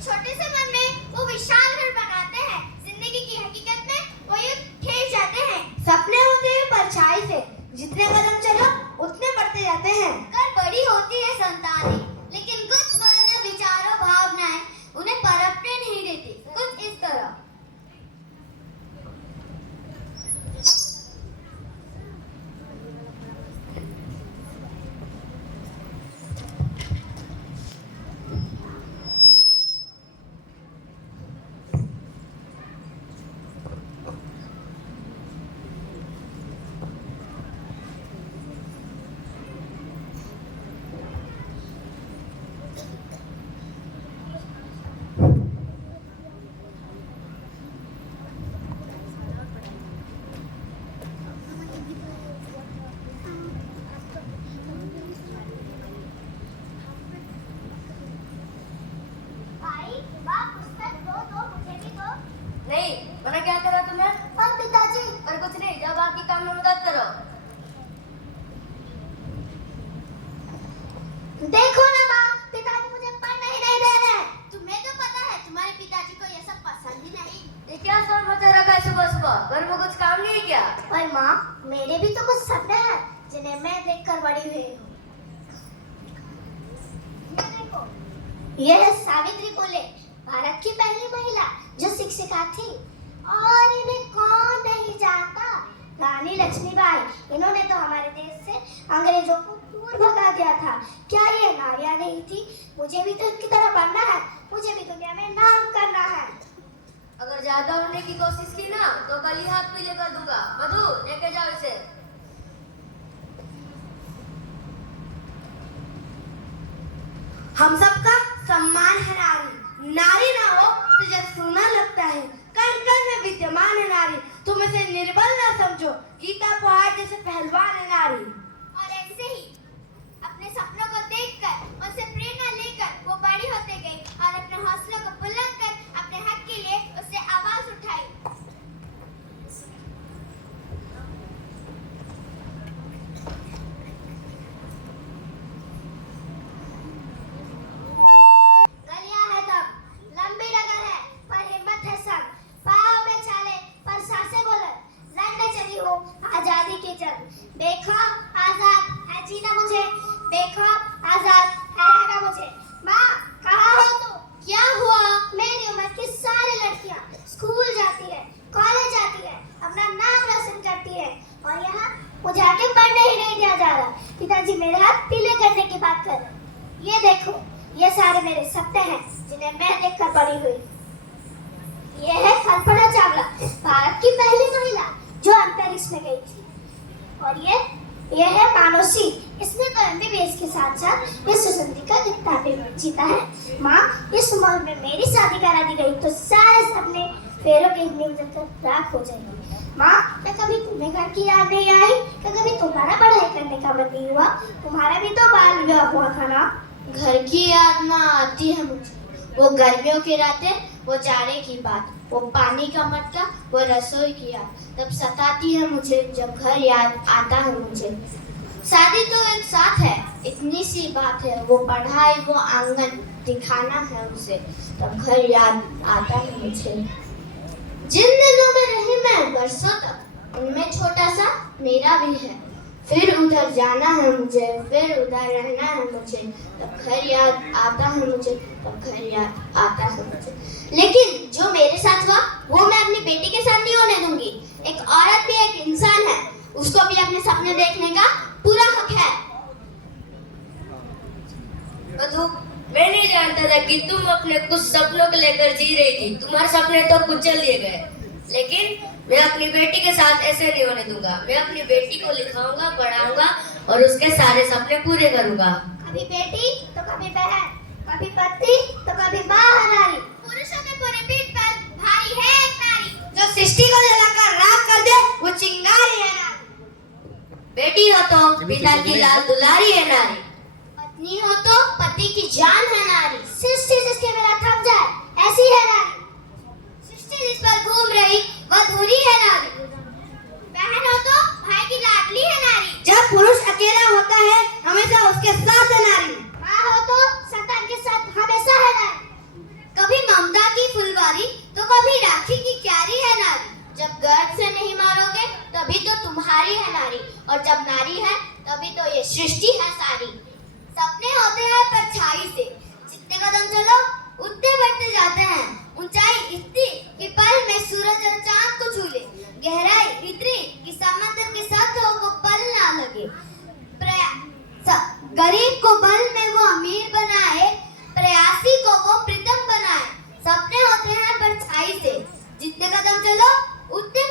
इस छोटे से मन में वो विशाल घर बनाते हैं। जिंदगी की हकीकत में वो ये ठेर जाते हैं। सपने होते हैं परछाई से, जितने कदम चलो उतने बढ़ते जाते हैं। कर बड़ी होती है संतानें, लेकिन कुछ मन विचारों भावनाएं उन्हें पनपने नहीं देती। कुछ इस तरह। नहीं, मैंने क्या करा तुम्हें? पर पिताजी, पर कुछ नहीं, जब बाकी काम में मदद करो। देखो ना माँ, पिताजी मुझे पढ़ने ही नहीं दे रहे। तुम्हें तो पता है तुम्हारे पिताजी को ये सब पसंद ही नहीं। ये क्या शोर मचा रखा है सुबह सुबह? घर में कुछ काम नहीं है क्या? पर माँ, मेरे भी तो कुछ सपने हैं जिन्हें मैं देखकर बड़ी हुई हूँ। ये देखो, ये है सावित्री फुले, भारत की पहली महिला जो शिक्षिका थी। और इन्हें कौन नहीं जानता? रानी लक्ष्मीबाई। इन्होंने तो हमारे देश से अंग्रेजों को दूर भगा दिया था। क्या ये नारियां नहीं थी? मुझे भी तो इनकी तरह बनना है। मुझे भी दुनिया में नाम करना है। अगर ज्यादा होने की कोशिश की ना तो गली हाथ पीले कर दूंगा। मधु, लेके जाओ इसे। हम सबका सम्मान है नारी। नारी ना हो तो जब सोना लगता है। कण कण में विद्यमान है नारी। तुम इसे निर्बल ना समझो। गीता पहाड़ जैसे पहलवान है नारी। और ऐसे ही अपने सपनों को देखकर, उनसे प्रेरणा लेकर वो बड़ी होते गई और अपने हौसलों को बुलंद कर अपने हक के लिए उससे आवाज उठाई। गलियां है तब, लंबी डगर है पर हिम्मत है सब। पाँव में चाले पर सांसें बोले, लड़ने चली हो आजादी की जंग। बेखौफ आजाद है जीना मुझे, बेखौफ आजाद है रहना मुझे। माँ, कहाँ हो तुम? क्या हुआ? मेरी उम्र की सारी लड़कियाँ स्कूल जाती है, कॉलेज जाती है, अपना नाम रोशन करती है, और यहाँ मुझे आगे बढ़ने ही नहीं दिया जा रहा। पिताजी मेरे हाथ पीले करने की बात कर रहे। ये देखो, ये सारे मेरे सपने हैं जिन्हें मैं देखकर बड़ी हुई। ये है कल्पना चावला, भारत की पहली महिला जो अंतरिक्ष में गई थी। और ये है मानसी। इसने तो एमबीबीएस के साथ साथ विश्व संधि का खिताब भी जीता है। माँ, इस उम्र में मेरी शादी करा दी गई तो सारे सपने फेरों के नींव जलकर राख हो जाएंगे। माँ, क्या कभी तुम्हें घर की याद नहीं आई? क्या कभी तुम्हारा पढ़ाई करने का मन नहीं हुआ? तुम्हारा भी तो बाल विवाह हुआ था ना? घर की याद ना आती है मुझे। वो गर्मियों की रातें, वो जाड़े की बात, वो पानी का मटका, वो रसोई की याद तब सताती है मुझे जब घर याद आता है मुझे। शादी तो एक साथ है, इतनी सी बात है, वो पढ़ाई, वो आंगन दिखाना है उसे, तब घर याद आता है मुझे। जिन दिनों में रही मैं बरसों तक, उनमें छोटा सा मेरा भी है। फिर उधर जाना है मुझे, फिर उधर रहना है मुझे, तब घर याद आता है मुझे, तब घर याद आता है मुझे। लेकिन जो मेरे साथ हुआ वो मैं अपनी बेटी के साथ नहीं होने दूंगी। एक औरत भी एक इंसान है, उसको भी अपने सपने देखने का पूरा हक है। मधु, मैं नहीं जानता था कि तुम अपने कुछ सपनों को लेकर जी रही थी। तुम्हारे सपने तो कुचल लिए गए, लेकिन मैं अपनी बेटी के साथ ऐसे नहीं होने दूंगा। मैं अपनी बेटी को लिखाऊंगा, पढ़ाऊंगा और उसके सारे सपने पूरे करूंगा। कभी बेटी तो कभी बहन, कभी पति तो कभी माँ नारी। पुरुषों के पूरे पीठ पर भारी है एक नारी, जो सृष्टि को जलाकर राख कर दे वो चिंगारी है नारी। बेटी हो तो पिता की लाल दुलारी है नारी। पत्नी हो तो पति की जान है नारी। सृष्टि जिसके बिना थम जाए ऐसी है नारी। सृष्टि जिस पर घूम रही वह धुरी है नारी। बहन हो तो भाई की लाडली है नारी। जब पुरुष अकेला होता है हमेशा उसके साथ है नारी। माँ हो तो संतान के साथ हमेशा है नारी। कभी सॉरी तो कभी राखी की क्यारी है नारी। जब गर्व से नहीं मारोगे तभी तो तुम्हारी है नारी, और जब नारी है तभी तो ये सृष्टि है सारी। सपने होते हैं परछाई से, जितने कदम चलो उतने बढ़ते जाते हैं। ऊंचाई इतनी कि पल में सूरज और चांद को छू ले, गहराई इतनी कि समंदर के साथों को पल ना लगे। गरीब को बल में वो अमीर बनाए, प्रयासी को वो प्रीतम बनाए। सपने होते हैं परछाई से, जितने कदम चलो उतने